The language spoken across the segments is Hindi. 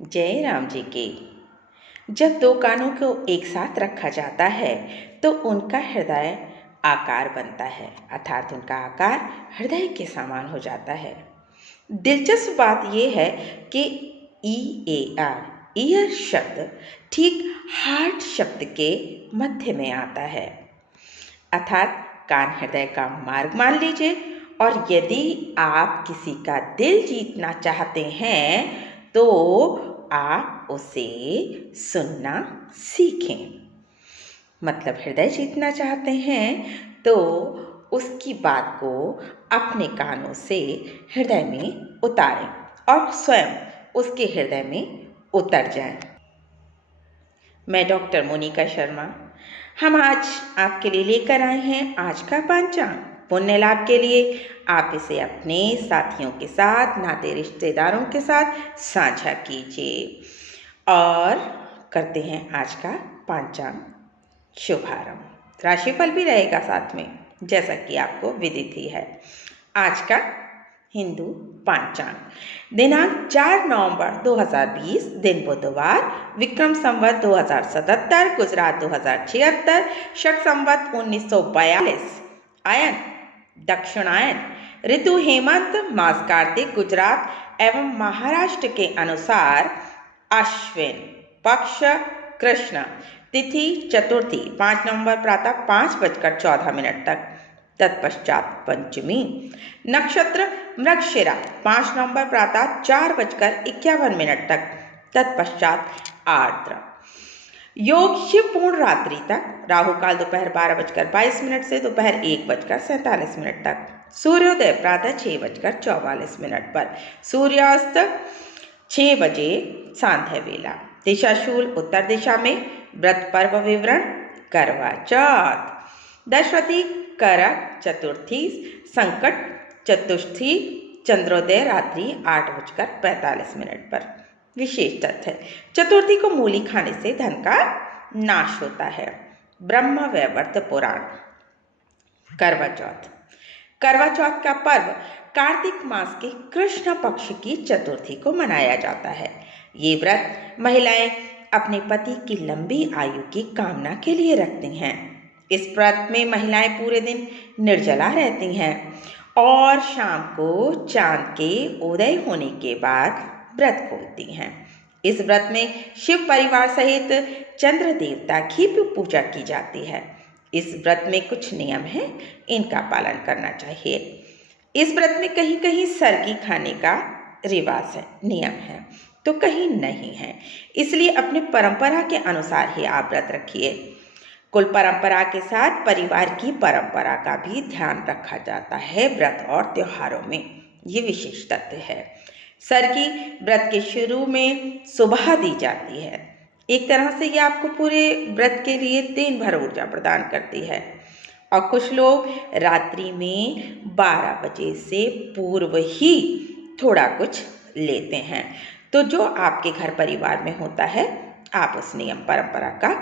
जय राम जी की। जब दो कानों को एक साथ रखा जाता है तो उनका हृदय आकार बनता है, अर्थात उनका आकार हृदय के समान हो जाता है। दिलचस्प बात यह है कि ईयर शब्द ठीक हार्ट शब्द के मध्य में आता है, अर्थात कान हृदय का मार्ग मान लीजिए। और यदि आप किसी का दिल जीतना चाहते हैं तो आप उसे सुनना सीखें। मतलब हृदय जीतना चाहते हैं तो उसकी बात को अपने कानों से हृदय में उतारें और स्वयं उसके हृदय में उतर जाएं। मैं डॉक्टर मोनिका शर्मा, हम आज आपके लिए लेकर आए हैं आज का पंचांग पुण्य लाभ के लिए। आप इसे अपने साथियों के साथ, नाते रिश्तेदारों के साथ साझा कीजिए और करते हैं आज का पंचांग शुभारंभ। राशिफल भी रहेगा साथ में, जैसा कि आपको विदित ही है। आज का हिंदू पंचांग, दिनांक 4 नवंबर 2020, दिन बुधवार, विक्रम संवत 2077, गुजरात 2076, शक संवत 1942, आयन दक्षिणायन, ऋतु हेमंत, मास कार्तिक, गुजरात एवं महाराष्ट्र के अनुसार अश्विन, पक्ष कृष्ण, तिथि चतुर्थी 5 नवंबर प्रातः 5:14 तक, तत्पश्चात पंचमी, नक्षत्र मृगशिरा 5 नवंबर प्रातः 4:51 तक, तत्पश्चात आर्द्र, योग शिव पूर्ण रात्रि तक, राहु काल दोपहर 12:22 से दोपहर 1:47 तक, सूर्योदय प्रातः 6:44 पर, सूर्यास्त 6 बजे सांध्य वेला, दिशा शूल उत्तर दिशा में, व्रत पर्व विवरण, करवा चौथ, दशवती करक चतुर्थी, संकट चतुर्थी, चंद्रोदय रात्रि 8:45 पर। विशेष तथ्य, चतुर्थी को मूली खाने से धन का नाश होता है। ब्रह्म वैवर्त पुराण। करवा चौथ, करवा चौथ का पर्व कार्तिक मास के कृष्ण पक्ष की चतुर्थी को मनाया जाता है। ये व्रत महिलाएं अपने पति की लंबी आयु की कामना के लिए रखती हैं। इस व्रत में महिलाएं पूरे दिन निर्जला रहती हैं और शाम को चांद के उदय होने के बाद व्रत खोलती हैं। इस व्रत में शिव परिवार सहित चंद्र देवता की भी पूजा की जाती है। इस व्रत में कुछ नियम हैं, इनका पालन करना चाहिए। इस व्रत में कहीं कहीं सरगी खाने का रिवाज है, नियम है, तो कहीं नहीं है, इसलिए अपने परंपरा के अनुसार ही आप व्रत रखिए। कुल परंपरा के साथ परिवार की परंपरा का भी ध्यान रखा जाता है व्रत और त्योहारों में, ये विशेष तथ्य है। सरगी व्रत के शुरू में सुबह दी जाती है। एक तरह से ये आपको पूरे व्रत के लिए दिन भर ऊर्जा प्रदान करती है। और कुछ लोग रात्रि में 12 बजे से पूर्व ही थोड़ा कुछ लेते हैं। तो जो आपके घर परिवार में होता है, आप उस नियम परंपरा का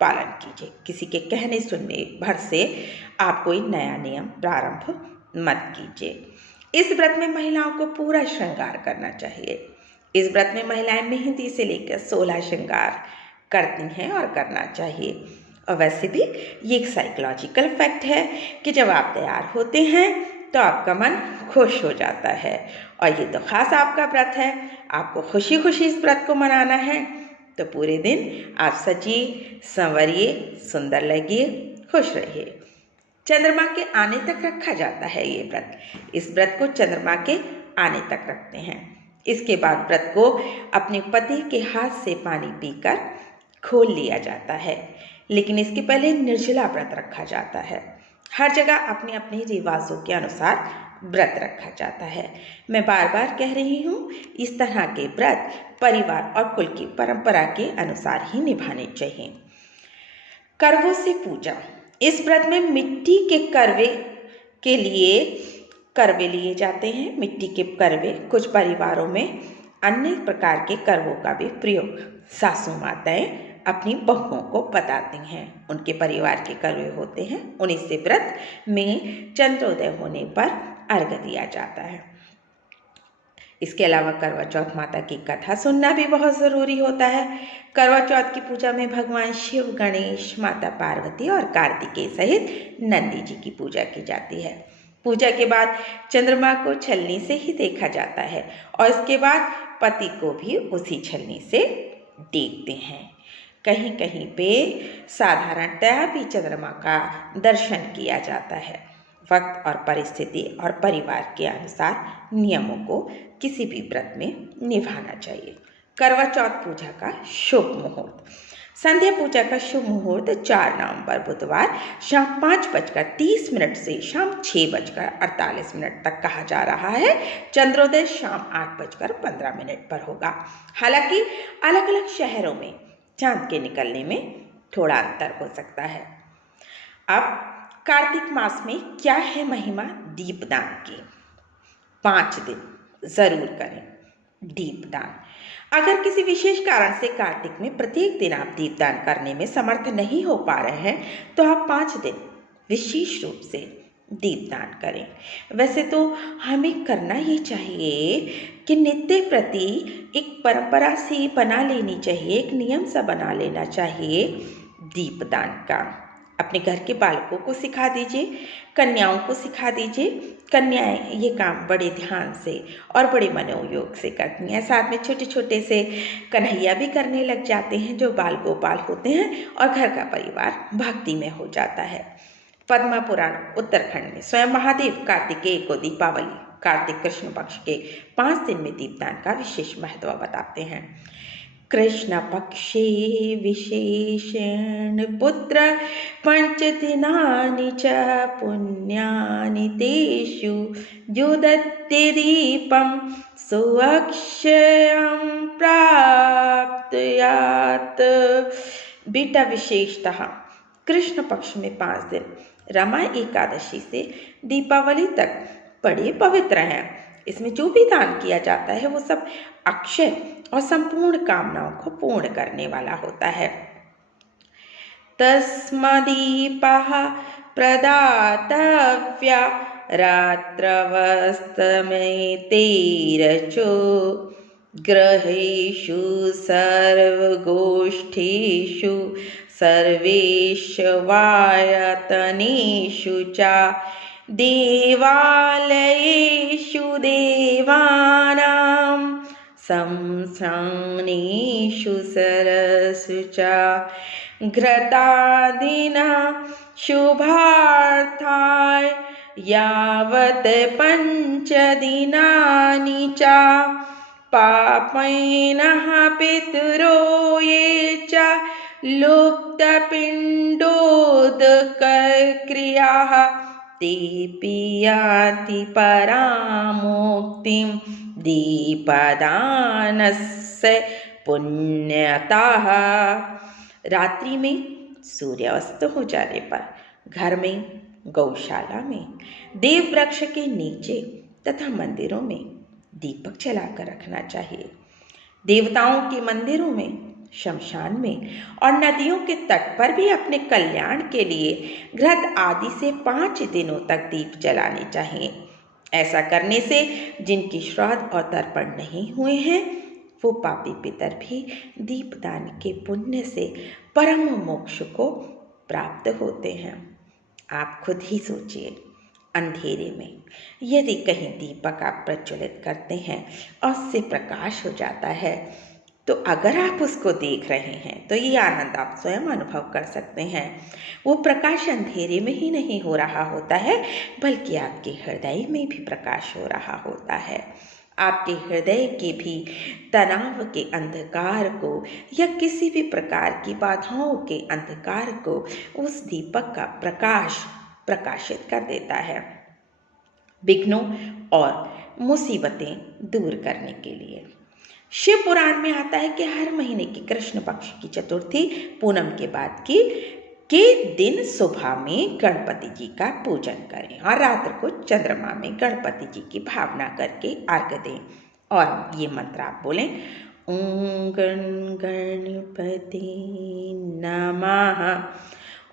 पालन कीजिए। किसी के कहने सुनने भर से आप कोई नया नियम प्रारंभ मत कीजिए। इस व्रत में महिलाओं को पूरा श्रृंगार करना चाहिए। इस व्रत में महिलाएं मेहंदी से लेकर 16 श्रृंगार करती हैं और करना चाहिए। और वैसे भी ये एक साइकोलॉजिकल फैक्ट है कि जब आप तैयार होते हैं तो आपका मन खुश हो जाता है। और ये तो खास आपका व्रत है, आपको खुशी खुशी इस व्रत को मनाना है। तो पूरे दिन आप सजिए, संवरिए, सुंदर लगिए, खुश रहिए। चंद्रमा के आने तक रखा जाता है ये व्रत। इस व्रत को चंद्रमा के आने तक रखते हैं। इसके बाद व्रत को अपने पति के हाथ से पानी पीकर खोल लिया जाता है, लेकिन इसके पहले निर्जला व्रत रखा जाता है। हर जगह अपने अपने रिवाजों के अनुसार व्रत रखा जाता है। मैं बार बार कह रही हूँ, इस तरह के व्रत परिवार और कुल की परंपरा के अनुसार ही निभाने चाहिए। करवों से पूजा। इस व्रत में मिट्टी के करवे के लिए करवे लिए जाते हैं। मिट्टी के करवे, कुछ परिवारों में अन्य प्रकार के करवों का भी प्रयोग सासू माताएं अपनी बहुओं को बताती हैं। उनके परिवार के करवे होते हैं, उन्हीं से व्रत में चंद्रोदय होने पर अर्घ्य दिया जाता है। इसके अलावा करवा चौथ माता की कथा सुनना भी बहुत ज़रूरी होता है। करवा चौथ की पूजा में भगवान शिव, गणेश, माता पार्वती और कार्तिकेय सहित नंदी जी की पूजा की जाती है। पूजा के बाद चंद्रमा को छलनी से ही देखा जाता है और इसके बाद पति को भी उसी छलनी से देखते हैं। कहीं कहीं पे साधारणतया भी चंद्रमा का दर्शन किया जाता है। वक्त और परिस्थिति और परिवार के अनुसार नियमों को किसी भी व्रत में निभाना चाहिए। करवा चौथ पूजा का शुभ मुहूर्त। संध्या पूजा का शुभ मुहूर्त 4 नवंबर बुधवार शाम 5:30 से शाम 6:48 तक कहा जा रहा है। चंद्रोदय शाम 8:15 पर होगा। हालांकि अलग अलग शहरों में चांद के निकलने में थोड़ा अंतर हो सकता है। अब कार्तिक मास में क्या है महिमा दीपदान की। 5 दिन जरूर करें दीपदान। अगर किसी विशेष कारण से कार्तिक में प्रत्येक दिन आप दीपदान करने में समर्थ नहीं हो पा रहे हैं तो आप 5 दिन विशेष रूप से दीपदान करें। वैसे तो हमें करना ही चाहिए कि नित्य प्रति एक परंपरा सी बना लेनी चाहिए, एक नियम सा बना लेना चाहिए दीपदान का। अपने घर के बालकों को सिखा दीजिए, कन्याओं को सिखा दीजिए। कन्याएं ये काम बड़े ध्यान से और बड़े मनोयोग से करती हैं। साथ में छोटे छोटे से कन्हैया भी करने लग जाते हैं जो बाल गोपाल होते हैं और घर का परिवार भक्ति में हो जाता है। पद्म पुराण उत्तराखंड में स्वयं महादेव कार्तिकेय को दीपावली कार्तिक कृष्ण पक्ष के 5 दिन में दीपदान का विशेष महत्व बताते हैं। कृष्ण पक्षे विशेषेण पुत्र 5 दिनानि च पुण्यानि तेषु द्योदते दीपं सुअक्षयं प्राप्नुयात्। बेटा विशेषतः कृष्ण पक्ष में 5 दिन रमा एकादशी से दीपावली तक बड़े पवित्र हैं। इसमें जो भी दान किया जाता है वो सब अक्षय और संपूर्ण कामनाओं को पूर्ण करने वाला होता है। तस्मदीपः प्रदातव्या रात्रवस्तमेतेरचो ग्रहेषु सर्वगोष्ठीषु सर्वेष्वायतनेषु च देवालयेषु देवानां संस्थानेषु सरसु च घृतादिना शुभार्थाय यावत् 5 दिनानि च पापैनः पितरो ये च लुप्तपिण्डोदकक्रियाः तेऽपि याति परामुक्तिं दीपदानस्य पुण्यतः। रात्रि में सूर्यास्त हो जाने पर घर में, गौशाला में, देव वृक्ष के नीचे तथा मंदिरों में दीपक जलाकर रखना चाहिए। देवताओं के मंदिरों में, शमशान में और नदियों के तट पर भी अपने कल्याण के लिए घृत आदि से 5 दिनों तक दीप जलाने चाहिए। ऐसा करने से जिनकी श्राद्ध और तर्पण नहीं हुए हैं वो पापी पितर भी दीपदान के पुण्य से परम मोक्ष को प्राप्त होते हैं। आप खुद ही सोचिए, अंधेरे में यदि कहीं दीपक आप प्रज्वलित करते हैं और उससे प्रकाश हो जाता है तो अगर आप उसको देख रहे हैं तो ये आनंद आप स्वयं अनुभव कर सकते हैं। वो प्रकाश अंधेरे में ही नहीं हो रहा होता है बल्कि आपके हृदय में भी प्रकाश हो रहा होता है। आपके हृदय के भी तनाव के अंधकार को या किसी भी प्रकार की बाधाओं के अंधकार को उस दीपक का प्रकाश प्रकाशित कर देता है, विघ्नों और मुसीबतें दूर करने के लिए। शिव पुराण में आता है कि हर महीने की कृष्ण पक्ष की चतुर्थी पूनम के बाद के दिन सुबह में गणपति जी का पूजन करें और रात्र को चंद्रमा में गणपति जी की भावना करके अर्घ्य दें और ये मंत्र आप बोलें, ओम गण गणपति नमः,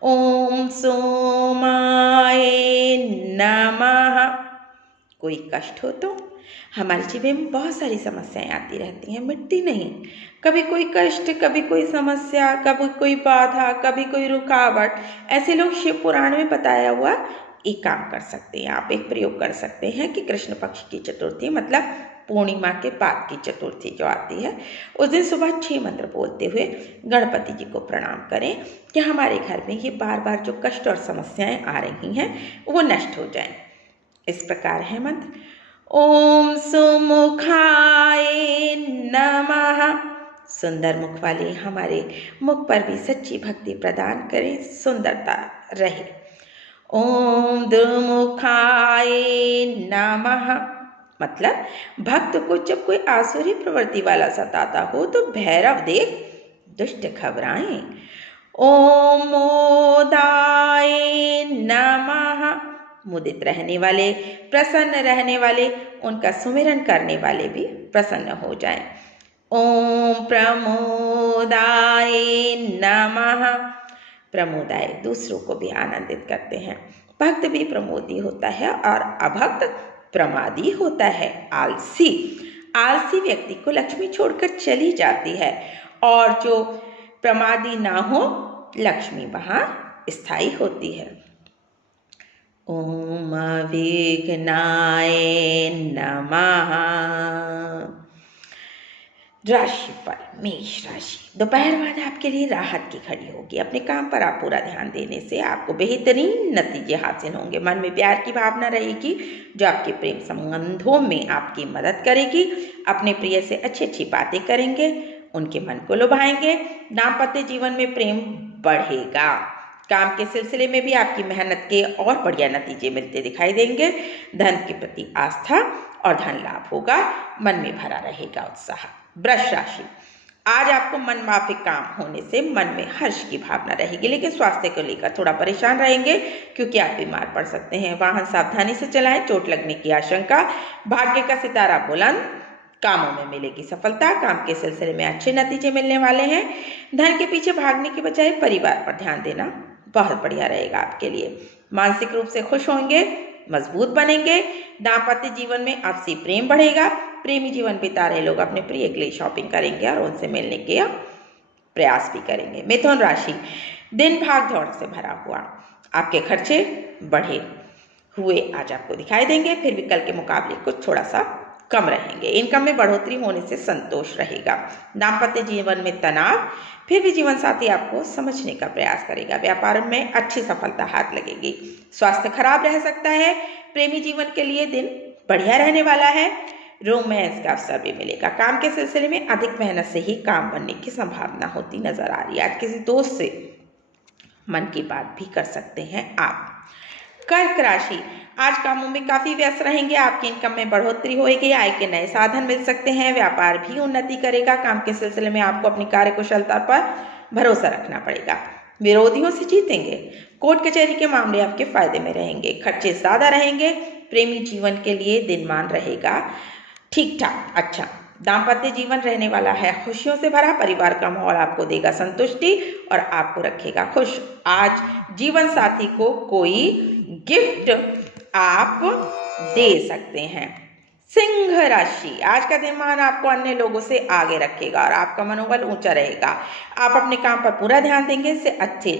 ओम सोमाय नमः। कोई कष्ट हो तो हमारे जीवन में बहुत सारी समस्याएं आती रहती हैं, मिटती नहीं। कभी कोई कष्ट, कभी कोई समस्या, कभी कोई बाधा, कभी कोई रुकावट। ऐसे लोग शिव पुराण में बताया हुआ एक काम कर सकते हैं, आप एक प्रयोग कर सकते हैं कि कृष्ण पक्ष की चतुर्थी मतलब पूर्णिमा के बाद की चतुर्थी जो आती है, उस दिन सुबह 6 मंत्र बोलते हुए गणपति जी को प्रणाम करें कि हमारे घर में ये बार बार जो कष्ट और समस्याएं आ रही हैं वो नष्ट हो जाएं। इस प्रकार है मंत्र, ओम सुमुखाय नमः। सुंदर मुख वाले हमारे मुख पर भी सच्ची भक्ति प्रदान करें, सुंदरता रहे। ओम दुमुखाय नमः मतलब भक्त को जब कोई आसुरी प्रवृत्ति वाला सताता हो तो भैरव देव दुष्ट घबराएं। ओम मोदाय नमः मुदित रहने वाले, प्रसन्न रहने वाले, उनका सुमिरन करने वाले भी प्रसन्न हो जाएं। ओम प्रमोदाय नमः प्रमोदाय दूसरों को भी आनंदित करते हैं। भक्त भी प्रमोदी होता है और अभक्त प्रमादी होता है, आलसी। आलसी व्यक्ति को लक्ष्मी छोड़कर चली जाती है और जो प्रमादी ना हो लक्ष्मी वहाँ स्थायी होती है। ओम विघ्नाय नमः। राशिफल मेष राशि, दोपहर बाद आपके लिए राहत की घड़ी होगी। अपने काम पर आप पूरा ध्यान देने से आपको बेहतरीन नतीजे हासिल होंगे। मन में प्यार की भावना रहेगी जो आपके प्रेम संबंधों में आपकी मदद करेगी। अपने प्रिय से अच्छी अच्छी बातें करेंगे, उनके मन को लुभाएंगे। दाम्पत्य जीवन में प्रेम बढ़ेगा। काम के सिलसिले में भी आपकी मेहनत के और बढ़िया नतीजे मिलते दिखाई देंगे। धन के प्रति आस्था और धन लाभ होगा। मन में भरा रहेगा उत्साह। वृष राशि, आज आपको मनमाफिक काम होने से मन में हर्ष की भावना रहेगी, लेकिन स्वास्थ्य को लेकर थोड़ा परेशान रहेंगे क्योंकि आप बीमार पड़ सकते हैं। वाहन सावधानी से चलाएं, चोट लगने की आशंका। भाग्य का सितारा बुलंद, कामों में मिलेगी सफलता। काम के सिलसिले में अच्छे नतीजे मिलने वाले हैं। धन के पीछे भागने की बजाय परिवार पर ध्यान देना बहुत बढ़िया रहेगा आपके लिए। मानसिक रूप से खुश होंगे, मजबूत बनेंगे। दाम्पत्य जीवन में आपसी प्रेम बढ़ेगा। प्रेमी जीवन बिता रहे लोग अपने प्रिय के लिए शॉपिंग करेंगे और उनसे मिलने के प्रयास भी करेंगे। मिथुन राशि, दिन भाग दौड़ से भरा हुआ, आपके खर्चे बढ़े हुए आज आपको दिखाई देंगे, फिर भी कल के मुकाबले कुछ थोड़ा सा कम रहेंगे। इनकम में बढ़ोतरी होने से संतोष रहेगा। दाम्पत्य जीवन में तनाव, फिर भी जीवन साथी आपको समझने का प्रयास करेगा। व्यापार में अच्छी सफलता हाथ लगेगी। स्वास्थ्य खराब रह सकता है। प्रेमी जीवन के लिए दिन बढ़िया रहने वाला है। रोमांस का अवसर भी मिलेगा। काम के सिलसिले में अधिक मेहनत से ही काम बनने की संभावना होती नजर आ रही है। आज किसी दोस्त से मन की बात भी कर सकते हैं आप। कर्क राशि, आज कामों में काफी व्यस्त रहेंगे। आपकी इनकम में बढ़ोतरी होगी। आय के नए साधन मिल सकते हैं। व्यापार भी उन्नति करेगा। काम के सिलसिले में आपको अपनी कार्यकुशलता पर भरोसा रखना पड़ेगा। विरोधियों से जीतेंगे। कोर्ट कचहरी के मामले आपके फायदे में रहेंगे। खर्चे ज्यादा रहेंगे। प्रेमी जीवन के लिए दिनमान रहेगा ठीक ठाक अच्छा। दाम्पत्य जीवन रहने वाला है खुशियों से भरा। परिवार का माहौल आपको देगा संतुष्टि और आपको रखेगा खुश। आज जीवन साथी को कोई गिफ्ट आप दे सकते हैं। सिंह राशि, आज का दिनमान आपको अन्य लोगों से आगे रखेगा और आपका मनोबल ऊंचा रहेगा। आप अपने काम पर पूरा ध्यान देंगे, इससे अच्छे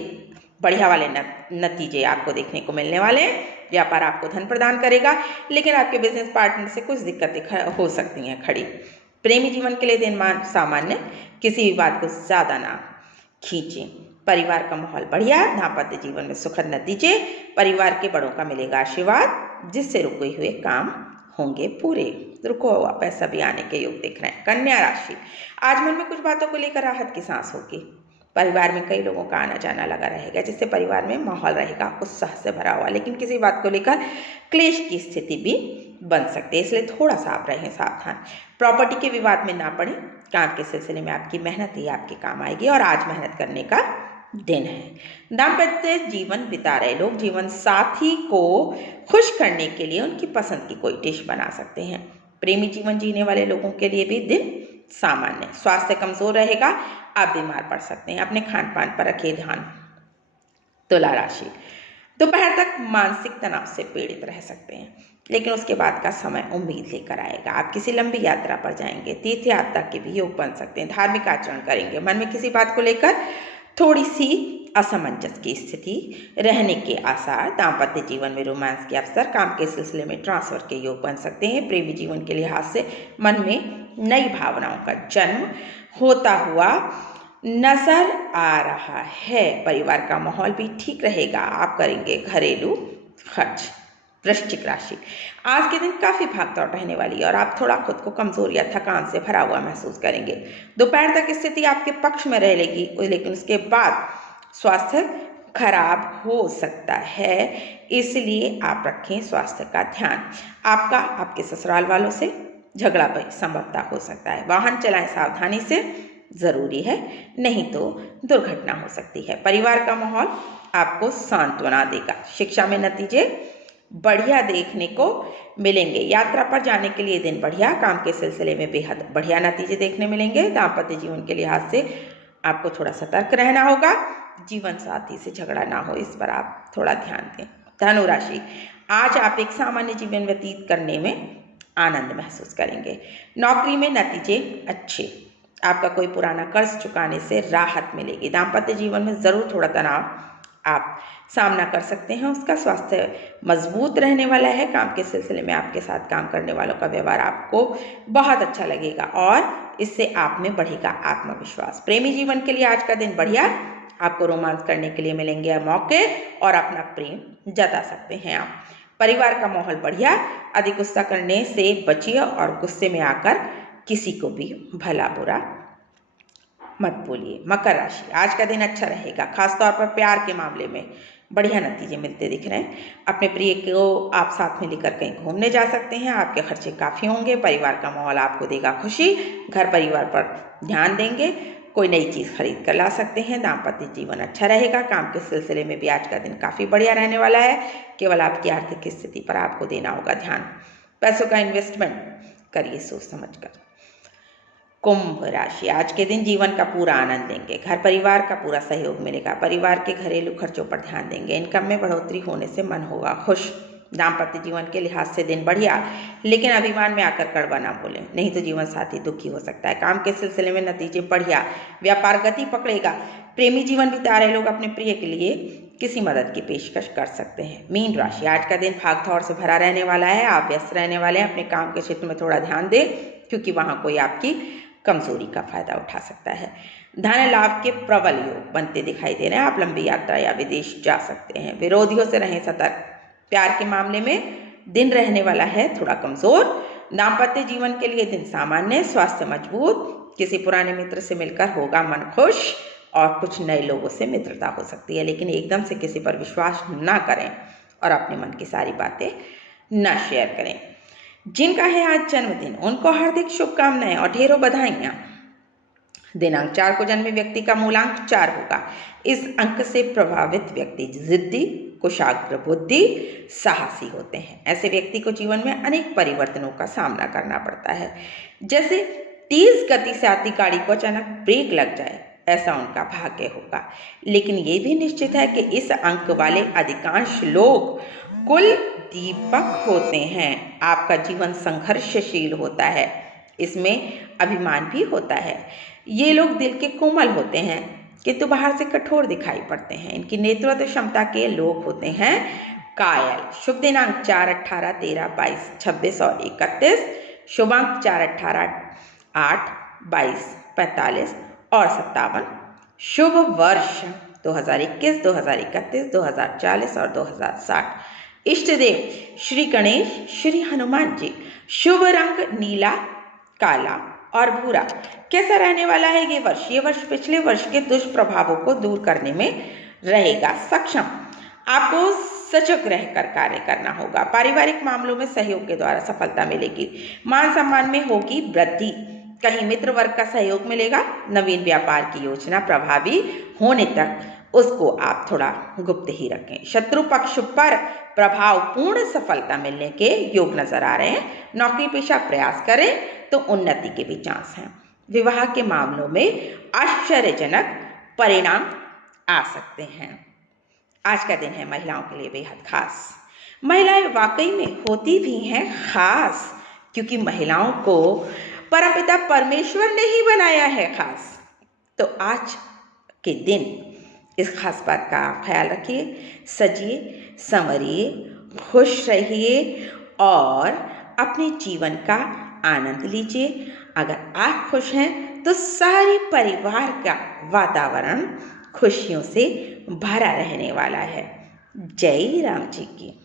बढ़िया वाले नतीजे आपको देखने को मिलने वाले हैं। व्यापार आपको धन प्रदान करेगा, लेकिन आपके बिजनेस पार्टनर से कुछ दिक्कतें हो सकती हैं खड़ी। प्रेमी जीवन के लिए दिनमान सामान्य, किसी भी बात को ज्यादा ना खींचें। परिवार का माहौल बढ़िया। दाम्पत्य जीवन में सुखद नतीजे। परिवार के बड़ों का मिलेगा आशीर्वाद, जिससे रुके हुए काम होंगे पूरे। रुको हुआ पैसा भी आने के योग दिख रहे हैं। कन्या राशि, आज मन में कुछ बातों को लेकर राहत की सांस होगी। परिवार में कई लोगों का आना जाना लगा रहेगा, जिससे परिवार में माहौल रहेगा उत्साह से भरा हुआ, लेकिन किसी बात को लेकर क्लेश की स्थिति भी बन सकती है, इसलिए थोड़ा सा आप रहें सावधान। प्रॉपर्टी के विवाद में ना पड़े। काम के सिलसिले में आपकी मेहनत ही आपके काम आएगी और आज मेहनत करने का दिन है। दाम्पत्य जीवन बिता रहे लोग जीवन साथी को खुश करने के लिए उनकी पसंद की कोई डिश बना सकते हैं। प्रेमी जीवन जीने वाले लोगों के लिए भी दिन सामान्य। स्वास्थ्य कमजोर रहेगा, आप बीमार पड़ सकते हैं। अपने खान पान पर रखिए ध्यान। तुला राशि, दोपहर तक मानसिक तनाव से पीड़ित रह सकते हैं, लेकिन उसके बाद का समय उम्मीद लेकर आएगा। आप किसी लंबी यात्रा पर जाएंगे, तीर्थ यात्रा के भी योग बन सकते हैं, धार्मिक आचरण करेंगे। मन में किसी बात को लेकर थोड़ी सी असमंजस की स्थिति रहने के आसार। दाम्पत्य जीवन में रोमांस के अवसर, काम के सिलसिले में ट्रांसफर के योग बन सकते हैं। प्रेमी जीवन के लिहाज से मन में नई भावनाओं का जन्म होता हुआ नजर आ रहा है। परिवार का माहौल भी ठीक रहेगा। आप करेंगे घरेलू खर्च। वृश्चिक राशि, आज के दिन काफ़ी भागदौड़ रहने वाली है और आप थोड़ा खुद को कमजोर या थकान से भरा हुआ महसूस करेंगे। दोपहर तक स्थिति आपके पक्ष में रहेगी, लेकिन उसके बाद स्वास्थ्य खराब हो सकता है, इसलिए आप रखें स्वास्थ्य का ध्यान। आपके ससुराल वालों से झगड़ा संभवतः हो सकता है। वाहन चलाएं सावधानी से, जरूरी है, नहीं तो दुर्घटना हो सकती है। परिवार का माहौल आपको सांत्वना देगा। शिक्षा में नतीजे बढ़िया देखने को मिलेंगे। यात्रा पर जाने के लिए दिन बढ़िया, काम के सिलसिले में बेहद बढ़िया नतीजे देखने मिलेंगे। दाम्पत्य जीवन के लिहाज से आपको थोड़ा सतर्क रहना होगा। जीवन साथी से झगड़ा ना हो, इस पर आप थोड़ा ध्यान दें। धनु राशि, आज आप एक सामान्य जीवन व्यतीत करने में आनंद महसूस करेंगे। नौकरी में नतीजे अच्छे, आपका कोई पुराना कर्ज चुकाने से राहत मिलेगी। दाम्पत्य जीवन में जरूर थोड़ा तनाव आप सामना कर सकते हैं, उसका स्वास्थ्य मजबूत रहने वाला है। काम के सिलसिले में आपके साथ काम करने वालों का व्यवहार आपको बहुत अच्छा लगेगा और इससे आप में बढ़ेगा आत्मविश्वास। प्रेमी जीवन के लिए आज का दिन बढ़िया, आपको रोमांस करने के लिए मिलेंगे मौके और अपना प्रेम जता सकते हैं आप। परिवार का माहौल बढ़िया, अधिक गुस्सा करने से बचिए और गुस्से में आकर किसी को भी भला बुरा मत बोलिए। मकर राशि, आज का दिन अच्छा रहेगा, खासतौर पर प्यार के मामले में बढ़िया नतीजे मिलते दिख रहे हैं। अपने प्रिय को आप साथ में लेकर कहीं घूमने जा सकते हैं। आपके खर्चे काफ़ी होंगे। परिवार का माहौल आपको देगा खुशी। घर परिवार पर ध्यान देंगे, कोई नई चीज़ खरीद कर ला सकते हैं। दाम्पत्य जीवन अच्छा रहेगा। काम के सिलसिले में भी आज का दिन काफ़ी बढ़िया रहने वाला है। केवल आपकी आर्थिक स्थिति पर आपको देना होगा ध्यान। पैसों का इन्वेस्टमेंट करिए सोच समझ कर। कुंभ राशि, आज के दिन जीवन का पूरा आनंद लेंगे। घर परिवार का पूरा सहयोग मिलेगा। परिवार के घरेलू खर्चों पर ध्यान देंगे। इनकम में बढ़ोतरी होने से मन होगा खुश। दाम्पत्य जीवन के लिहाज से दिन बढ़िया, लेकिन अभिमान में आकर कड़वा ना बोलें, नहीं तो जीवन साथी दुखी हो सकता है। काम के सिलसिले में नतीजे बढ़िया, व्यापार गति पकड़ेगा। प्रेमी जीवन बिता रहे लोग अपने प्रिय के लिए किसी मदद की पेशकश कर सकते हैं। मीन राशि, आज का दिन भागदौड़ से भरा रहने वाला है। आप व्यस्त रहने वाले हैं। अपने काम के क्षेत्र में थोड़ा ध्यान दें, क्योंकि वहाँ कोई आपकी कमजोरी का फायदा उठा सकता है। धन लाभ के प्रबल योग बनते दिखाई दे रहे हैं। आप लंबी यात्रा या विदेश जा सकते हैं। विरोधियों से रहें सतर्क। प्यार के मामले में दिन रहने वाला है थोड़ा कमजोर। दाम्पत्य जीवन के लिए दिन सामान्य, स्वास्थ्य मजबूत। किसी पुराने मित्र से मिलकर होगा मन खुश और कुछ नए लोगों से मित्रता हो सकती है, लेकिन एकदम से किसी पर विश्वास ना करें और अपने मन की सारी बातें ना शेयर करें। जिनका है आज जन्मदिन, उनको हार्दिक शुभकामनाएं और ढेरों बधाइयाँ। दिनांक 4 को जन्मे व्यक्ति का मूलांक 4 होगा। इस अंक से प्रभावित व्यक्ति जिद्दी, कुशाग्र बुद्धि, साहसी होते हैं। ऐसे व्यक्ति को जीवन में अनेक परिवर्तनों का सामना करना पड़ता है। जैसे तेज गति से आती गाड़ी को अचानक ब्रेक लग जाए, ऐसा उनका भाग्य होगा। लेकिन ये भी निश्चित है कि इस अंक वाले अधिकांश लोग कुल दीपक होते हैं। आपका जीवन संघर्षशील होता है, इसमें अभिमान भी होता है। ये लोग दिल के कोमल होते हैं, किंतु बाहर से कठोर दिखाई पड़ते हैं। इनकी नेतृत्व क्षमता के लोग होते हैं कायल। शुभ दिनांक 4, 18, 13, 22, 26 और 31। शुभांक 4, 18, 8, 22, 45 और 57। शुभ वर्ष 2021, 2031, 2040 और 2060। इष्ट देव श्री गणेश, श्री हनुमान जी। शुभ रंग नीला, काला और भूरा। कैसा रहने वाला है ये वर्ष? ये वर्ष पिछले वर्ष के दुष्प्रभावों को दूर करने में रहेगा सक्षम। आपको सजग रहकर कार्य करना होगा। पारिवारिक मामलों में सहयोग के द्वारा सफलता मिलेगी। मान सम्मान में होगी वृद्धि। कहीं मित्र वर्ग का सहयोग मिलेगा। नवीन व्यापार की योजना प्रभावी होने तक उसको आप थोड़ा गुप्त ही रखें। शत्रु पक्ष पर प्रभावपूर्ण सफलता मिलने के योग नजर आ रहे हैं। नौकरी पेशा प्रयास करें तो उन्नति के भी चांस हैं। विवाह के मामलों में आश्चर्यजनक परिणाम आ सकते हैं। आज का दिन है महिलाओं के लिए बेहद खास। महिलाएं वाकई में होती भी हैं खास, क्योंकि महिलाओं को परमपिता परमेश्वर ने ही बनाया है खास। तो आज के दिन इस खास बात का ख्याल रखिए, सजिए, संवरिए, खुश रहिए और अपने जीवन का आनंद लीजिए। अगर आप खुश हैं तो सारे परिवार का वातावरण खुशियों से भरा रहने वाला है। जय राम जी की।